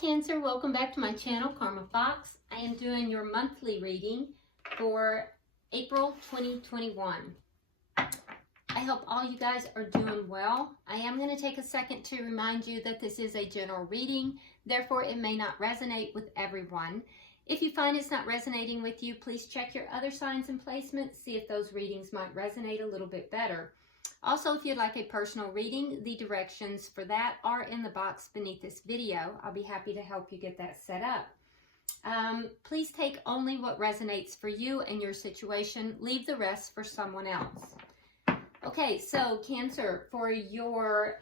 Cancer, welcome back to my channel, Karma Fox. I am doing your monthly reading for April 2021. I hope all you guys are doing well. I am going to take a second to remind you that this is a general reading, therefore it may not resonate with everyone. If you find it's not resonating with you, please check your other signs and placements, see if those readings might resonate a little bit better. Also, if you'd like a personal reading, the directions for that are in the box beneath this video. I'll be happy to help you get that set up. Please take only what resonates for you and your situation. Leave the rest for someone else. Okay, so Cancer, for your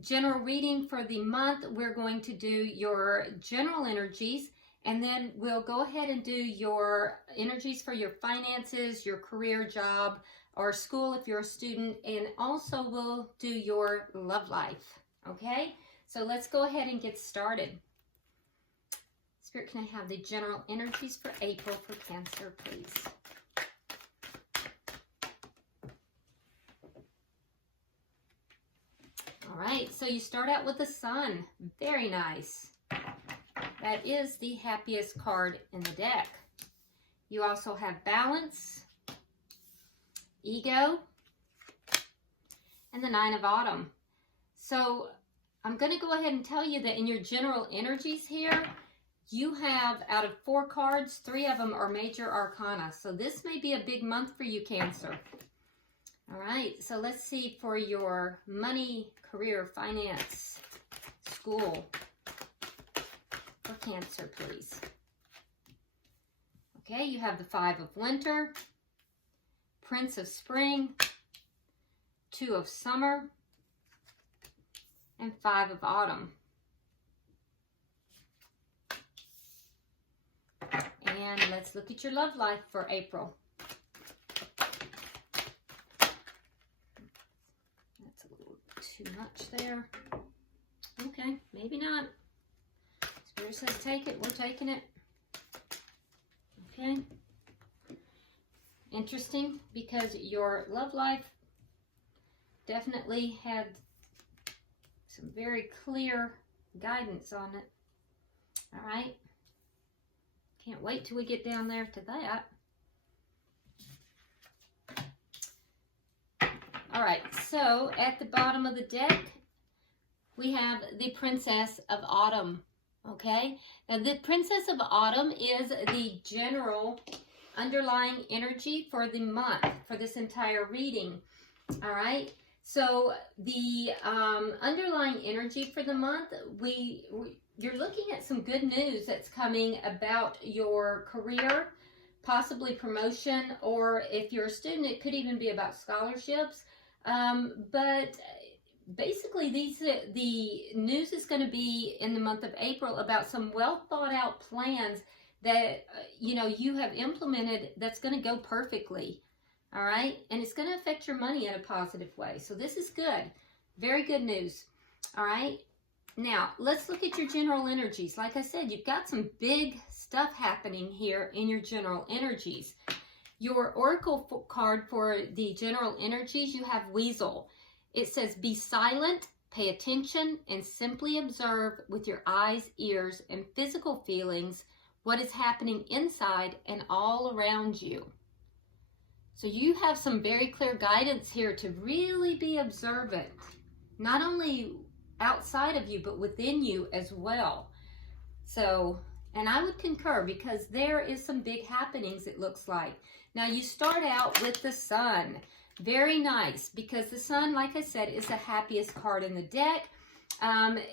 general reading for the month, we're going to do your general energies, and then we'll go ahead and do your energies for your finances, your career, job, or school if you're a student, and also we'll do your love life. Okay, so let's go ahead and get started. Spirit, can I have the general energies for April for Cancer, please? All right, so you start out with the Sun. Very nice. That is the happiest card in the deck. You also have Balance, Ego, and the Nine of Autumn. So I'm going to go ahead and tell you that in your general energies here, you have, out of 4 cards, 3 of them are major arcana. So this may be a big month for you, Cancer. All right, so let's see for your money, career, finance, school for Cancer, please. Okay, you have the 5 of Winter, Prince of Spring, 2 of Summer, and 5 of Autumn. And let's look at your love life for April. That's a little too much there. Okay, maybe not. Spirit says take it, we're taking it. Okay. Interesting, because your love life definitely had some very clear guidance on it. All right. Can't wait till we get down there to that. All right, so at the bottom of the deck, we have the Princess of Autumn. Okay, now the Princess of Autumn is the general underlying energy for the month, for this entire reading. All right, so the underlying energy for the month, you're looking at some good news that's coming about your career, possibly promotion, or if you're a student, it could even be about scholarships. But basically, the news is going to be in the month of April about some well thought out plans that you have implemented that's going to go perfectly. All right, and it's going to affect your money in a positive way. So this is good, very good news. All right, now let's look at your general energies. Like I said, you've got some big stuff happening here in your general energies. Your oracle card for the general energies, you have Weasel. It says, be silent, pay attention, and simply observe with your eyes, ears, and physical feelings what is happening inside and all around you. So you have some very clear guidance here to really be observant, not only outside of you, but within you as well. So, and I would concur, because there is some big happenings, it looks like. Now you start out with the Sun. Very nice, because the Sun, like I said, is the happiest card in the deck.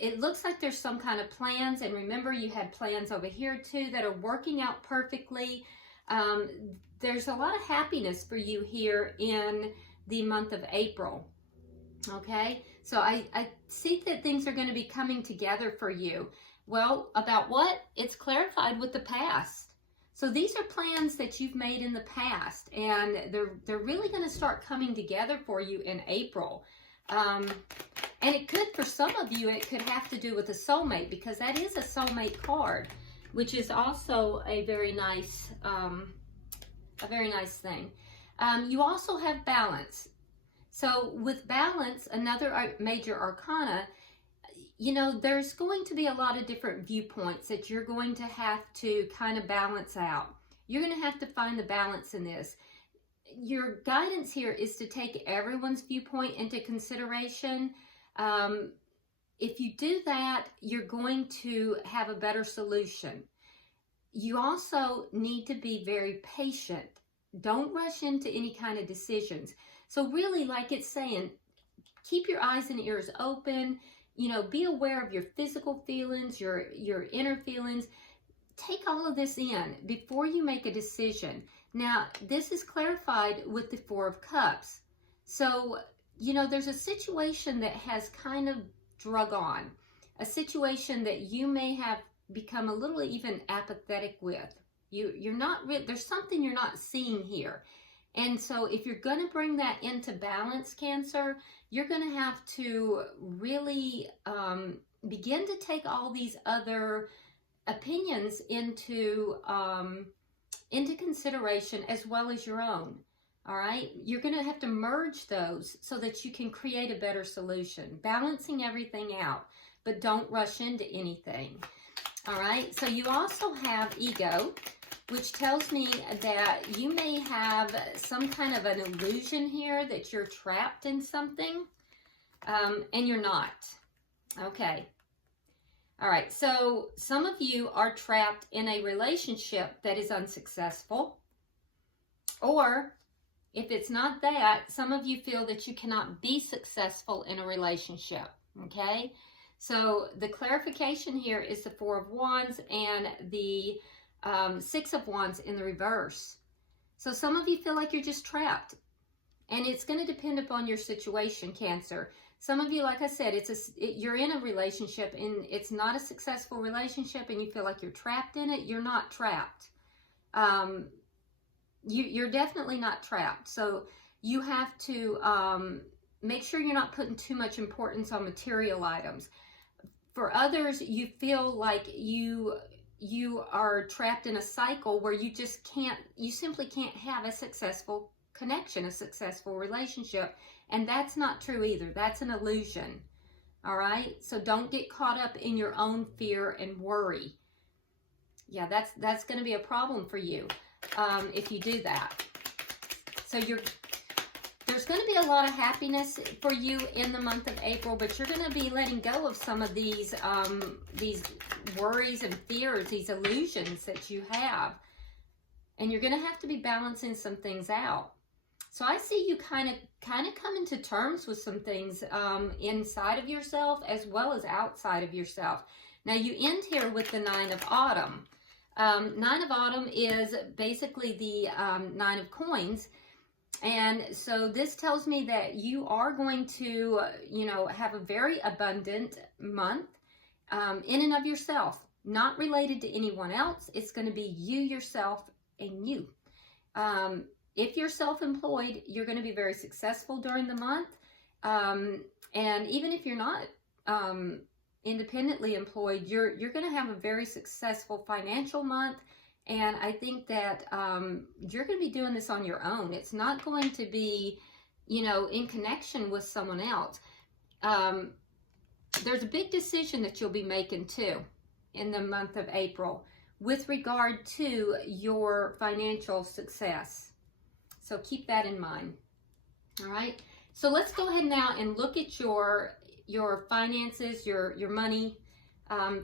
It looks like there's some kind of plans, and remember, you had plans over here too that are working out perfectly. There's a lot of happiness for you here in the month of April. Okay, so I see that things are going to be coming together for you. Well, about what? It's clarified with the past. So these are plans that you've made in the past, and they're really going to start coming together for you in April. And it could, for some of you, it could have to do with a soulmate, because that is a soulmate card, which is also a very nice thing. You also have Balance. So with Balance, another major arcana, you know, there's going to be a lot of different viewpoints that you're going to have to kind of balance out. You're going to have to find the balance in this. Your guidance here is to take everyone's viewpoint into consideration. If you do that, you're going to have a better solution. You also need to be very patient. Don't rush into any kind of decisions. So really, like it's saying, keep your eyes and ears open. You know, be aware of your physical feelings, your inner feelings. Take all of this in before you make a decision. Now, this is clarified with the Four of Cups. So, you know, there's a situation that has kind of drug on. A situation that you may have become a little even apathetic with. You're not there's something you're not seeing here. And so if you're going to bring that into balance, Cancer, you're going to have to really begin to take all these other opinions into consideration, as well as your own. All right, you're going to have to merge those so that you can create a better solution, balancing everything out, but don't rush into anything. All right, so you also have ego, which tells me that you may have some kind of an illusion here that you're trapped in something, and you're not. Okay. All right, so some of you are trapped in a relationship that is unsuccessful, or if it's not that, some of you feel that you cannot be successful in a relationship, okay? So the clarification here is the Four of Wands and the Six of Wands in the reverse. So some of you feel like you're just trapped, and it's going to depend upon your situation, Cancer. Some of you, like I said, you're in a relationship and it's not a successful relationship and you feel like you're trapped in it. You're not trapped. You're definitely not trapped. So you have to make sure you're not putting too much importance on material items. For others, you feel like you are trapped in a cycle where you simply can't have a successful connection, a successful relationship. And that's not true either. That's an illusion. All right? So don't get caught up in your own fear and worry. Yeah, that's going to be a problem for you if you do that. So there's going to be a lot of happiness for you in the month of April, but you're going to be letting go of some of these worries and fears, these illusions that you have. And you're going to have to be balancing some things out. So I see you kind of coming to terms with some things inside of yourself as well as outside of yourself. Now you end here with the Nine of Autumn. Nine of Autumn is basically the Nine of Coins. And so this tells me that you are going to, have a very abundant month in and of yourself, not related to anyone else. It's going to be you, yourself, and you. If you're self-employed, you're going to be very successful during the month. And even if you're not independently employed, you're going to have a very successful financial month. And I think that you're going to be doing this on your own. It's not going to be, in connection with someone else. There's a big decision that you'll be making too in the month of April with regard to your financial success. So keep that in mind. All right. So let's go ahead now and look at your finances, your money.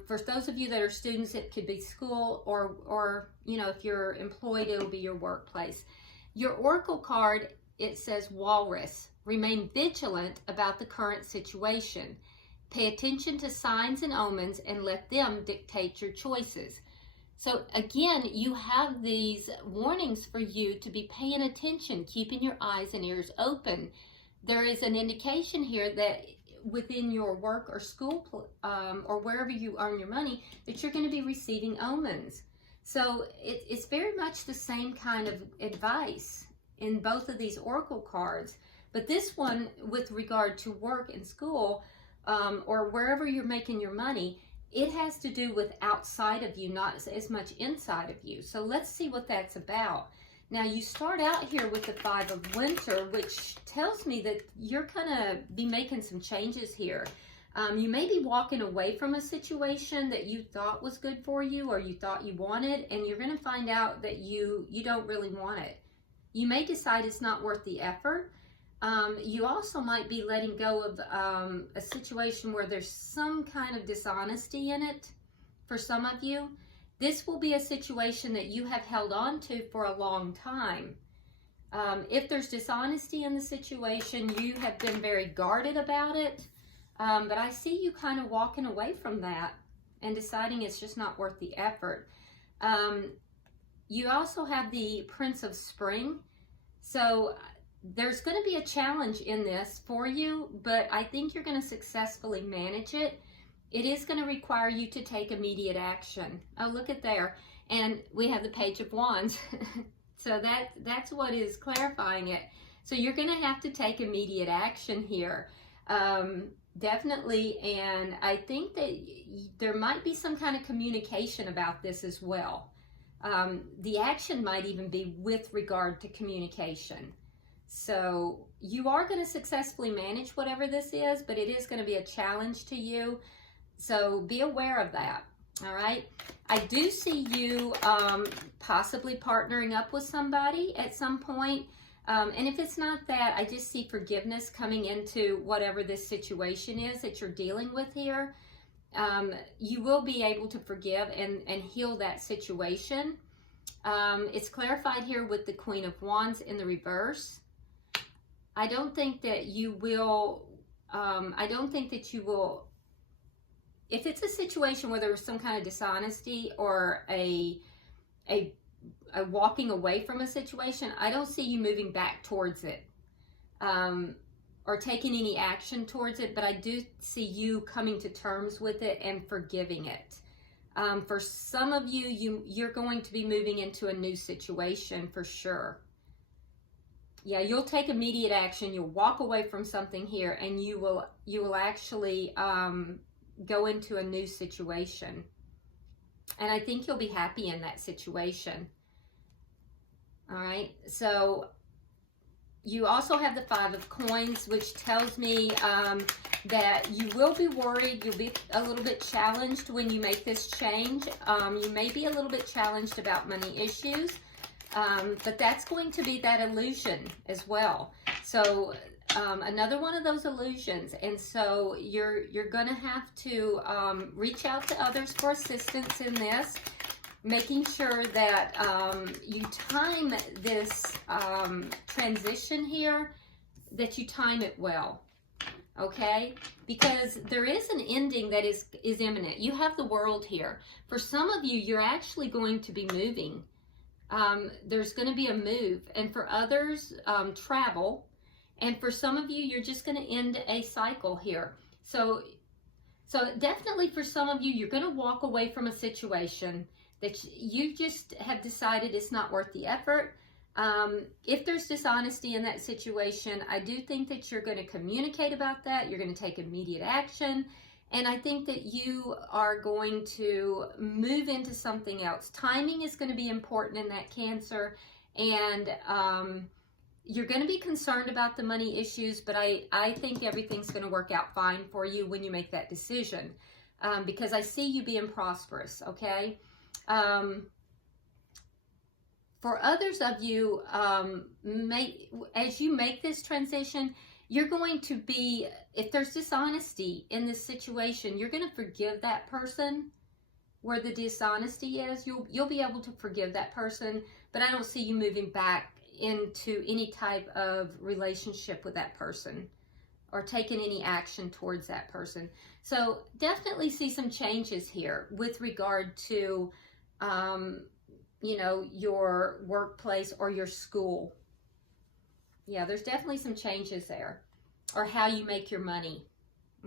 For those of you that are students, it could be school or if you're employed, it'll be your workplace. Your oracle card, it says Walrus. Remain vigilant about the current situation. Pay attention to signs and omens and let them dictate your choices. So again, you have these warnings for you to be paying attention, keeping your eyes and ears open. There is an indication here that within your work or school or wherever you earn your money, that you're going to be receiving omens. So it's very much the same kind of advice in both of these oracle cards. But this one, with regard to work and school or wherever you're making your money, it has to do with outside of you, not as much inside of you. So let's see what that's about. Now you start out here with the Five of Winter, which tells me that you're going to be making some changes here. You may be walking away from a situation that you thought was good for you or you thought you wanted, and you're going to find out that you don't really want it. You may decide it's not worth the effort. You also might be letting go of a situation where there's some kind of dishonesty in it for some of you. This will be a situation that you have held on to for a long time. If there's dishonesty in the situation, you have been very guarded about it. But I see you kind of walking away from that and deciding it's just not worth the effort. You also have the Prince of Spring. So there's going to be a challenge in this for you, but I think you're going to successfully manage it. It is going to require you to take immediate action. Oh, look at there. And we have the Page of Wands. So that's what is clarifying it. So you're going to have to take immediate action here. Definitely, and I think that there might be some kind of communication about this as well. The action might even be with regard to communication. So you are going to successfully manage whatever this is, but it is going to be a challenge to you. So be aware of that. All right. I do see you possibly partnering up with somebody at some point. And if it's not that, I just see forgiveness coming into whatever this situation is that you're dealing with here. You will be able to forgive and heal that situation. It's clarified here with the Queen of Wands in the reverse. I don't think that you will, if it's a situation where there was some kind of dishonesty or a walking away from a situation, I don't see you moving back towards it or taking any action towards it, but I do see you coming to terms with it and forgiving it. For some of you, you're going to be moving into a new situation for sure. Yeah, you'll take immediate action. You'll walk away from something here, and you will actually go into a new situation. And I think you'll be happy in that situation. All right, so you also have the Five of Coins, which tells me that you will be worried. You'll be a little bit challenged when you make this change. You may be a little bit challenged about money issues, but that's going to be that illusion as well. So another one of those illusions, and so you're going to have to reach out to others for assistance in this, making sure that you time this transition here, that you time it well, okay? Because there is an ending that is imminent. You have the World here. For some of you, you're actually going to be moving. There's going to be a move, and for others, travel. And for some of you, you're just going to end a cycle here. So definitely for some of you, you're going to walk away from a situation that you just have decided it's not worth the effort. If there's dishonesty in that situation, I do think that you're going to communicate about that. You're going to take immediate action. And I think that you are going to move into something else. Timing is going to be important in that Cancer. And you're going to be concerned about the money issues, but I think everything's going to work out fine for you when you make that decision. Because I see you being prosperous, okay? For others of you, as you make this transition, you're going to be, if there's dishonesty in this situation, you're going to forgive that person where the dishonesty is. You'll be able to forgive that person, but I don't see you moving back into any type of relationship with that person or taking any action towards that person. So definitely see some changes here with regard to you know, your workplace or your school. Yeah, there's definitely some changes there, or how you make your money.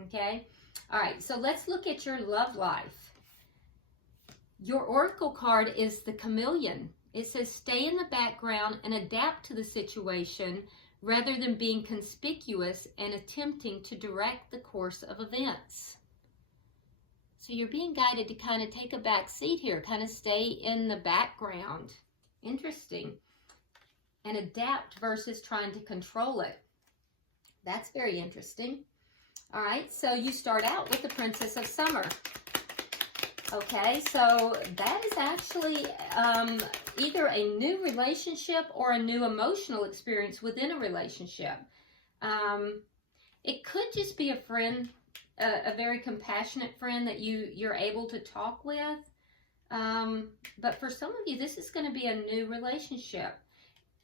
Okay. All right. So let's look at your love life. Your oracle card is the Chameleon. It says, stay in the background and adapt to the situation rather than being conspicuous and attempting to direct the course of events. So you're being guided to kind of take a back seat here, kind of stay in the background. Interesting. And adapt versus trying to control it. That's very interesting. All right, so you start out with the Princess of Summer. Okay, so that is actually either a new relationship or a new emotional experience within a relationship. It could just be a friend, a very compassionate friend that you're able to talk with. But for some of you, this is going to be a new relationship.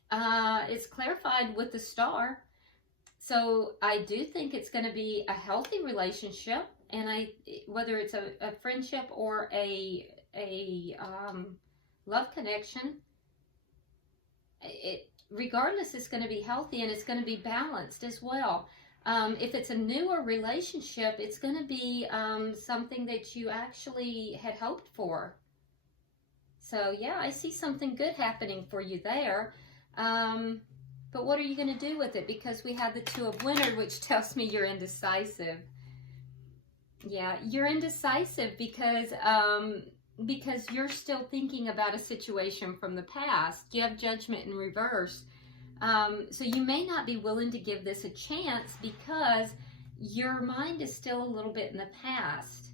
It's clarified with the star. So I do think it's going to be a healthy relationship, and whether it's a friendship or a love connection, regardless, it's going to be healthy and it's going to be balanced as well. If it's a newer relationship, it's going to be something that you actually had hoped for. So yeah, I see something good happening for you there. But what are you going to do with it? Because we have the Two of Winter, which tells me you're indecisive. Yeah, you're indecisive because you're still thinking about a situation from the past. You have Judgment in reverse. So you may not be willing to give this a chance because your mind is still a little bit in the past.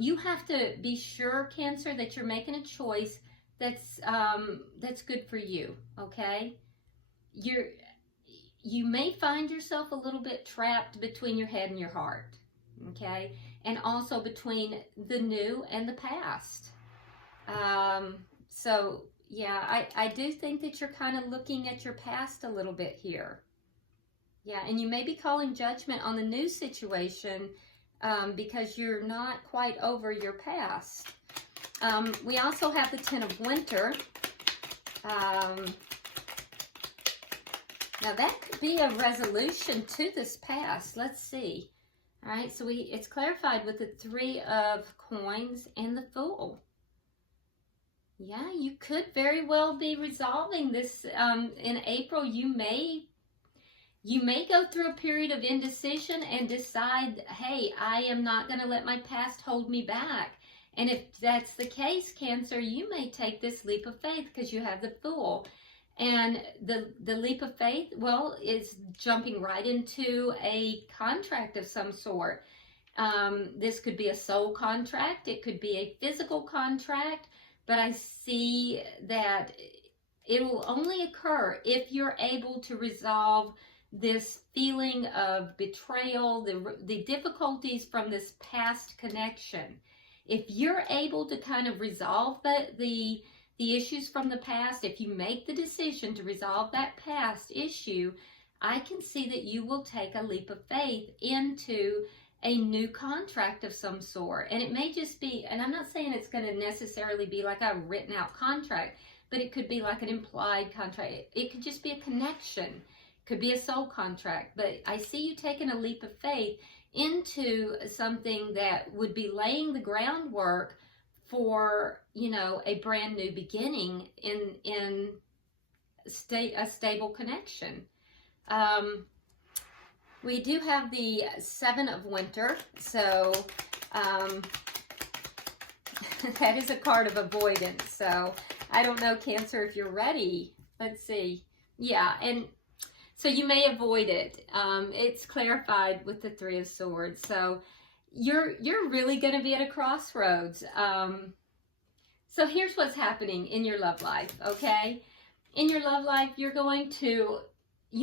You have to be sure, Cancer, that you're making a choice that's good for you, okay? You may find yourself a little bit trapped between your head and your heart, okay? And also between the new and the past. So yeah, I do think that you're kind of looking at your past a little bit here. Yeah, and you may be calling judgment on the new situation because you're not quite over your past. We also have the Ten of Winter. Now that could be a resolution to this past. Let's see. All right, so it's clarified with the Three of Coins and the Fool. Yeah, you could very well be resolving this in April. You may go through a period of indecision and decide, hey, I am not going to let my past hold me back. And if that's the case, Cancer, you may take this leap of faith because you have the Fool. And the leap of faith, well, is jumping right into a contract of some sort. This could be a soul contract. It could be a physical contract. But I see that it will only occur if you're able to resolve this feeling of betrayal, the difficulties from this past connection. If you're able to kind of resolve the issues from the past, if you make the decision to resolve that past issue, I can see that you will take a leap of faith into a new contract of some sort. And it may just be, and I'm not saying it's going to necessarily be like a written out contract, but it could be like an implied contract. It could just be a connection. It could be a soul contract. But I see you taking a leap of faith into something that would be laying the groundwork for, you know, a brand new beginning in a stable connection. We do have the Seven of Winter, so that is a card of avoidance. So I don't know, Cancer, if you're ready. Let's see. Yeah, and so you may avoid it. It's clarified with the Three of Swords. So you're really going to be at a crossroads. So here's what's happening in your love life, okay? In your love life, you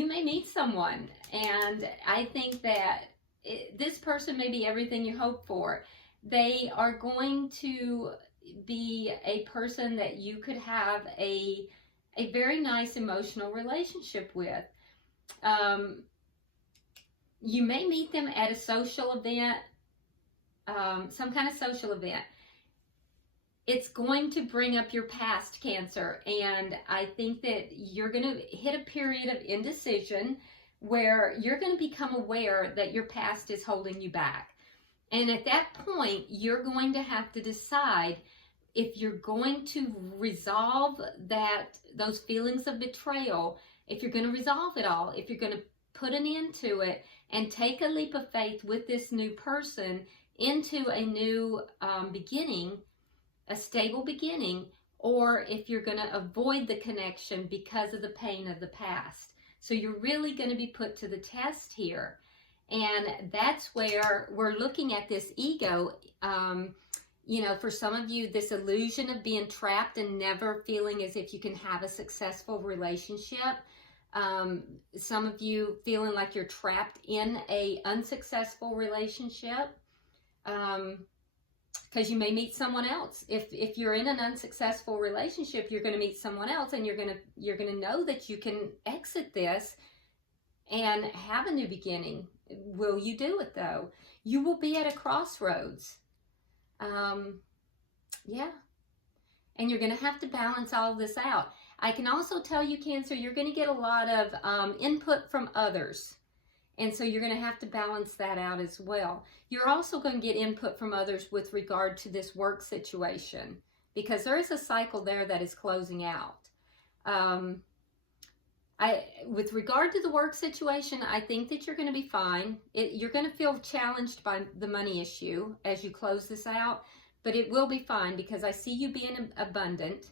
may meet someone, and I think that this person may be everything you hope for. They are going to be a person that you could have a very nice emotional relationship with. You may meet them at a social event, some kind of social event. It's going to bring up your past, Cancer, and I think that you're going to hit a period of indecision where you're going to become aware that your past is holding you back. And at that point, you're going to have to decide if you're going to resolve those feelings of betrayal, if you're going to resolve it all, if you're going to put an end to it and take a leap of faith with this new person into a new beginning, a stable beginning, or if you're going to avoid the connection because of the pain of the past. So you're really going to be put to the test here. And that's where we're looking at this ego. You know, for some of you, this illusion of being trapped and never feeling as if you can have a successful relationship. Some of you feeling like you're trapped in a unsuccessful relationship. Because you may meet someone else. If you're in an unsuccessful relationship, you're going to meet someone else, and you're going to know that you can exit this and have a new beginning. Will you do it though? You will be at a crossroads. Yeah. And you're going to have to balance all of this out. I can also tell you, Cancer, you're going to get a lot of input from others. And so you're going to have to balance that out as well. You're also going to get input from others with regard to this work situation, because there is a cycle there that is closing out. With regard to the work situation, I think that you're going to be fine. You're going to feel challenged by the money issue as you close this out, but it will be fine because I see you being abundant.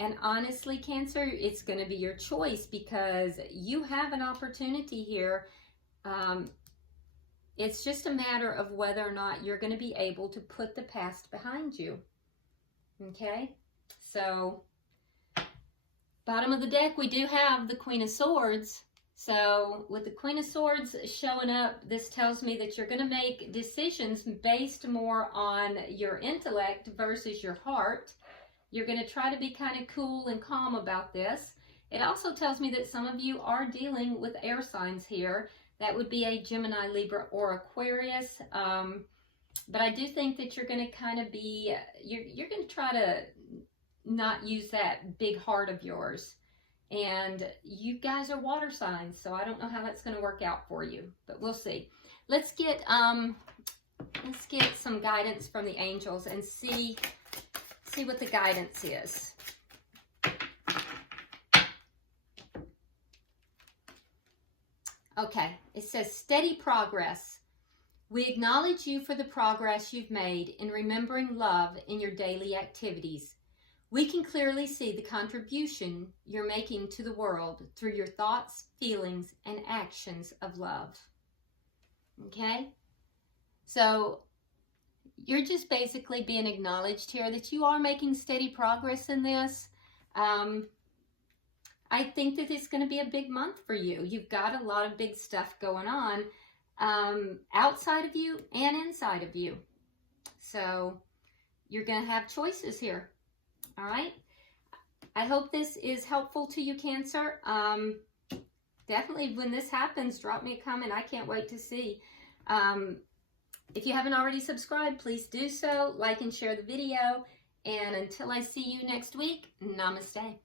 And honestly, Cancer, it's going to be your choice because you have an opportunity here. It's just a matter of whether or not you're going to be able to put the past behind you. Okay? So, bottom of the deck, we do have the Queen of Swords. So, with the Queen of Swords showing up, this tells me that you're going to make decisions based more on your intellect versus your heart. You're going to try to be kind of cool and calm about this. It also tells me that some of you are dealing with air signs here. That would be a Gemini, Libra, or Aquarius. But I do think that you're going to kind of be, you're going to try to not use that big heart of yours. And you guys are water signs, so I don't know how that's going to work out for you, but we'll see. Let's get some guidance from the angels and see what the guidance is. Okay, it says steady progress. We acknowledge you for the progress you've made in remembering love in your daily activities. We can clearly see the contribution you're making to the world through your thoughts, feelings, and actions of love. Okay? So, you're just basically being acknowledged here that you are making steady progress in this. I think that it's going to be a big month for you. You've got a lot of big stuff going on outside of you and inside of you. So you're going to have choices here. All right. I hope this is helpful to you, Cancer. Definitely when this happens, drop me a comment. I can't wait to see. If you haven't already subscribed, please do so. Like and share the video. And until I see you next week, namaste.